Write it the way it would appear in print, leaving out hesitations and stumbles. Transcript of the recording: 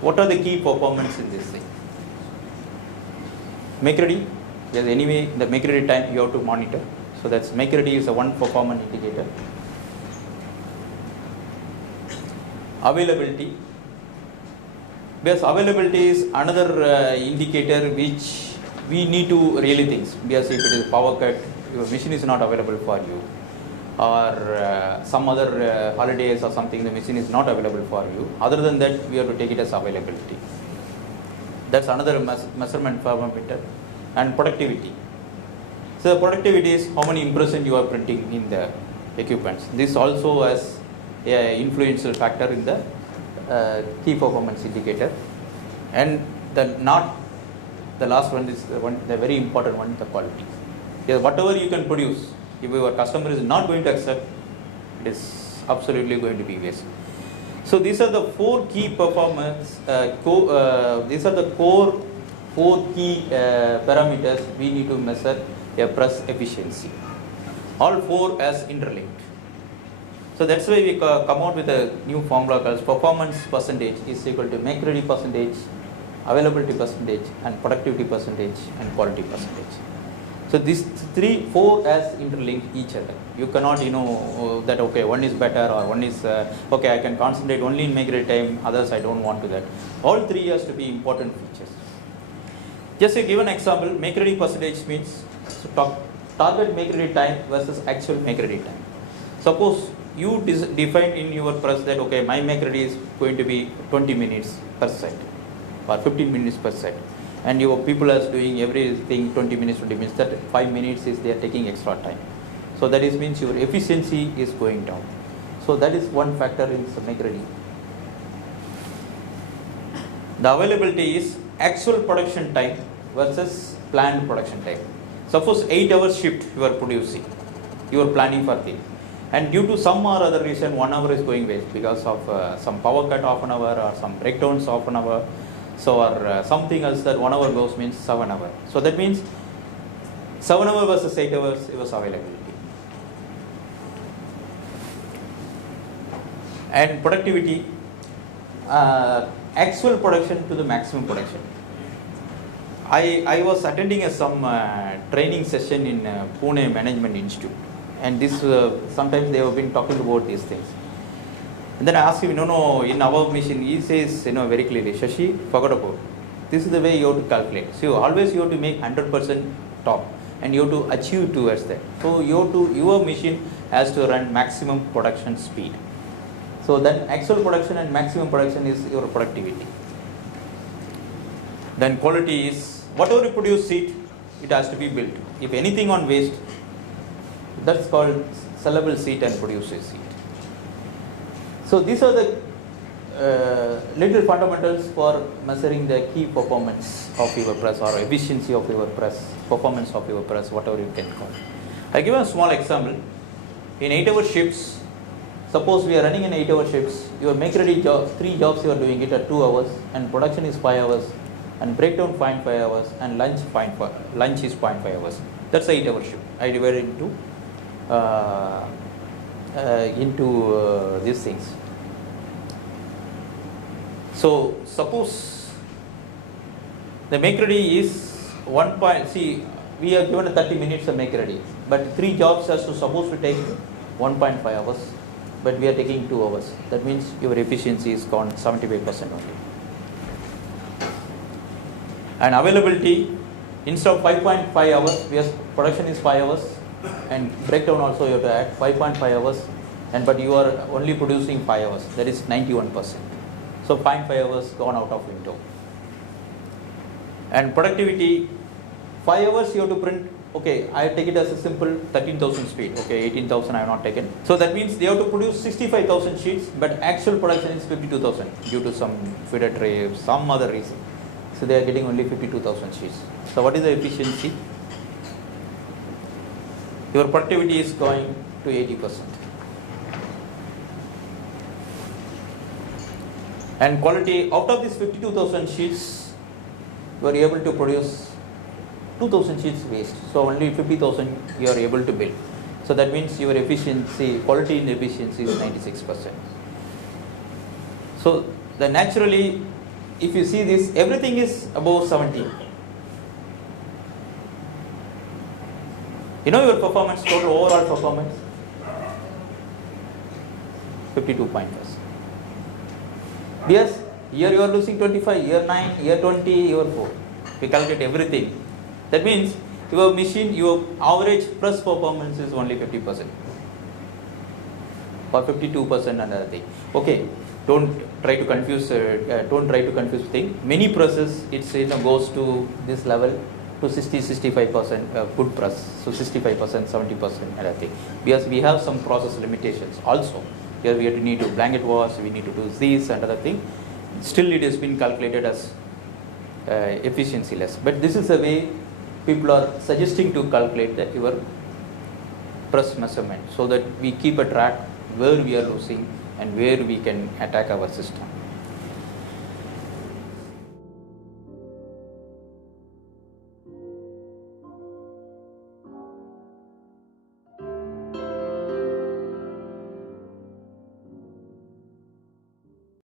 What are the key performance in this thing? Make ready. Yes, anyway, the make ready time you have to monitor. So that's make ready is a one performance indicator. Availability. Because availability is another indicator which we need to really think. Because if it is power cut, your machine is not available for you, or some other holidays or something, the machine is not available for you. Other than that, we have to take it as availability. That's another measurement parameter. And productivity. So the productivity is how many impressions you are printing in the equipments. This also has an influential factor in the key performance indicator. And the last one is the very important one, the quality. Because whatever you can produce, if your customer is not going to accept, it is absolutely going to be waste. So these are the four key performance. These are the core four key parameters we need to measure a press efficiency. All four as interlinked. So that's why we come out with a new formula called performance percentage is equal to make ready percentage, availability percentage, and productivity percentage, and quality percentage. So these four as interlinked each other. You cannot, that okay, one is better or one is okay, I can concentrate only in make ready time, others I don't want to that. All three has to be important features. Just to give an example, make ready percentage means target make ready time versus actual make ready time. Suppose you define in your press that okay, my make ready is going to be 20 minutes per set or 15 minutes per set, and your people are doing everything 20 minutes, that 5 minutes is they are taking extra time. So that is means your efficiency is going down. So that is one factor in make ready. The availability is actual production time versus planned production time. Suppose 8 hours shift you are producing, you are planning for things, and due to some or other reason 1 hour is going waste because of some power cut half an hour or some breakdowns half an hour, so or something else, that 1 hour goes means 7 hours. So that means 7 hours versus 8 hours it was availability. And productivity, actual production to the maximum production. I was attending some training session in Pune Management Institute, and this sometimes they have been talking about these things. And then I asked him, no, in our machine, he says, very clearly, Shashi, forget about it. This is the way you have to calculate. So always you have to make 100% top, and you have to achieve towards that. So your machine has to run maximum production speed. So then actual production and maximum production is your productivity. Then quality is whatever you produce seat, it has to be built. If anything on waste, that's called sellable seat and producer seat. So these are the little fundamentals for measuring the key performance of your press or efficiency of your press, performance of your press, whatever you can call. I give a small example. In 8-hour shifts, suppose we are running in 8-hour shifts, your make ready jobs, 3 jobs you are doing it at 2 hours, and production is 5 hours, and breakdown 0.5 hours, and lunch is 0.5 hours. That's the 8-hour shift. I divide it into these things. So suppose the make ready is we are given 30 minutes of make ready, but 3 jobs are supposed to take 1.5 hours, but we are taking 2 hours. That means your efficiency is gone 75% only. And availability, instead of 5.5 hours, production is 5 hours, and breakdown also you have to add 5.5 hours, but you are only producing 5 hours, that is 91%. So 0.5 hours gone out of window. And productivity, 5 hours you have to print, okay, I take it as a simple 13,000 speed, okay, 18,000 I have not taken. So that means they have to produce 65,000 sheets, but actual production is 52,000 due to some feeder tray, some other reason. So they are getting only 52,000 sheets. So what is the efficiency? Your productivity is going to 80%. And quality, out of these 52,000 sheets, you are able to produce 2,000 sheets waste. So only 50,000 you are able to build. So that means your efficiency, quality in efficiency is 96%. So the naturally if you see this, everything is above 70. You know your performance, total overall performance? 52.5. Yes, here you are losing 25, year 9, year 20, year 4. We calculate everything. That means your machine, your average plus performance is only 50% or 52% another thing. Okay, don't try to confuse thing. Many presses it's goes to this level to 60-65% good press, so 65%, 70% another thing. Because we have some process limitations also. Here we need to blanket wash, we need to do this and other thing. Still it has been calculated as efficiency less. But this is the way people are suggesting to calculate your press measurement, so that we keep a track where we are losing and where we can attack our system.